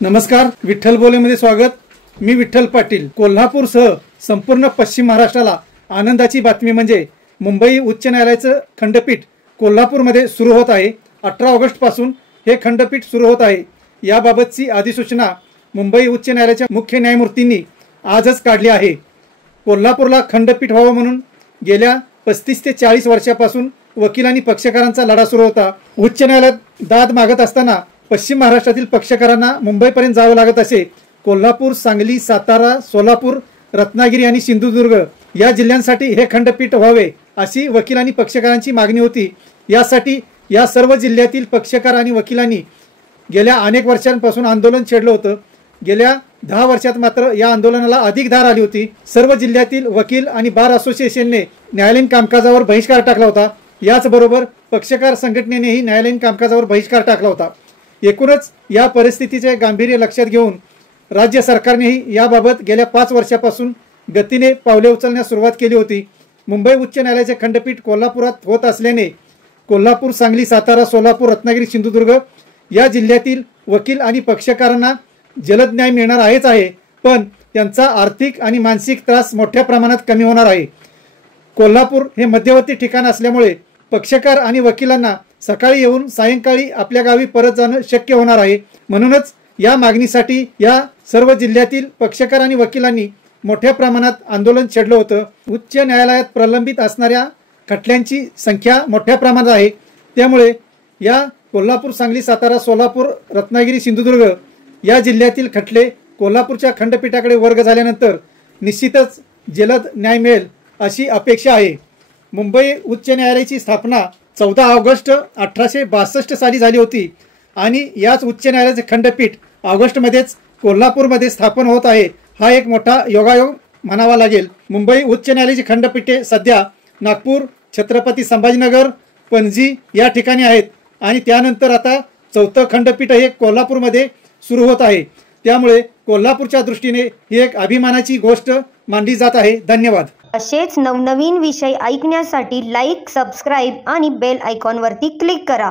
नमस्कार, विठ्ठल बोलेमध्ये स्वागत। मी विठ्ठल पाटील। कोल्हापूरसह संपूर्ण पश्चिम महाराष्ट्राला आनंदाची बातमी म्हणजे मुंबई उच्च न्यायालयाचं खंडपीठ कोल्हापूरमध्ये सुरू होत आहे। 18 ऑगस्ट पासून हे खंडपीठ सुरू होत आहे। याबाबतची अधिसूचना मुंबई उच्च न्यायालयाच्या मुख्य न्यायमूर्तींनी आजच काढली आहे। कोल्हापूरला खंडपीठ व्हावं म्हणून गेल्या 35 ते 40 वर्षापासून वकिलांनी पक्षकारांचा लढा सुरू होता। उच्च न्यायालयात दाद मागत असताना पश्चिम महाराष्ट्रातील पक्षकारांना मुंबईपर्यंत जावं लागत असे। कोल्हापूर, सांगली, सातारा, सोलापूर, रत्नागिरी आणि सिंधुदुर्ग या जिल्ह्यांसाठी हे खंडपीठ व्हावे अशी वकिलांनी पक्षकारांची मागणी होती। यासाठी या सर्व जिल्ह्यातील पक्षकार आणि वकिलांनी गेल्या अनेक वर्षांपासून आंदोलन छेडलं होतं। गेल्या 10 वर्षात मात्र या आंदोलनाला अधिक धार आली होती। सर्व जिल्ह्यातील वकील आणि बार असोसिएशनने न्यायालयीन कामकाजावर बहिष्कार टाकला होता। याचबरोबर पक्षकार संघटनेनेही न्यायालयीन कामकाजावर बहिष्कार टाकला होता। एकूणच या परिस्थितीचे गांभीर्य लक्षात घेऊन राज्य सरकारनेही याबाबत गेल्या 5 वर्षापासून गतीने पावले उचलण्यास सुरुवात केली होती। मुंबई उच्च न्यायालयाचे खंडपीठ कोल्हापुरात होत असल्याने कोल्हापूर, सांगली, सातारा, सोलापूर, रत्नागिरी, सिंधुदुर्ग या जिल्ह्यातील वकील आणि पक्षकारांना जलद न्याय मिळणार आहे, पण त्यांचा आर्थिक आणि मानसिक त्रास मोठ्या प्रमाणात कमी होणार आहे। कोल्हापूर हे मध्यवर्ती ठिकाण असल्यामुळे पक्षकार आणि वकिलांना सकाळी येऊन सायंकाळी आपल्या गावी परत जाणं शक्य होणार आहे। म्हणूनच या मागणीसाठी या सर्व जिल्ह्यातील पक्षकार आणि वकिलांनी मोठ्या प्रमाणात आंदोलन छेडलं होतं। उच्च न्यायालयात प्रलंबित असणाऱ्या खटल्यांची संख्या मोठ्या प्रमाणात आहे। त्यामुळे या कोल्हापूर, सांगली, सातारा, सोलापूर, रत्नागिरी, सिंधुदुर्ग या जिल्ह्यातील खटले कोल्हापूरच्या खंडपीठाकडे वर्ग झाल्यानंतर निश्चितच जलद न्याय मिळेल अशी अपेक्षा आहे। मुंबई उच्च न्यायालयाची स्थापना 14 ऑगस्ट 1862 साली झाली होती आणि याच उच्च न्यायालयाचे खंडपीठ ऑगस्टमध्येच कोल्हापूरमध्ये स्थापन होत आहे। हा एक मोठा योगायोग म्हणावा लागेल। मुंबई उच्च न्यायालयाची खंडपीठे सध्या नागपूर, छत्रपती संभाजीनगर, पणजी या ठिकाणी आहेत आणि त्यानंतर आता 4थं खंडपीठ हे कोल्हापूरमध्ये सुरू होत आहे। त्यामुळे कोल्हापूरच्या दृष्टीने ही एक अभिमानाची गोष्ट मानली जात आहे। धन्यवाद। असेच नवनवीन विषय ऐकण्यासाठी लाईक, सबस्क्राईब आणि बेल आयकॉनवरती क्लिक करा।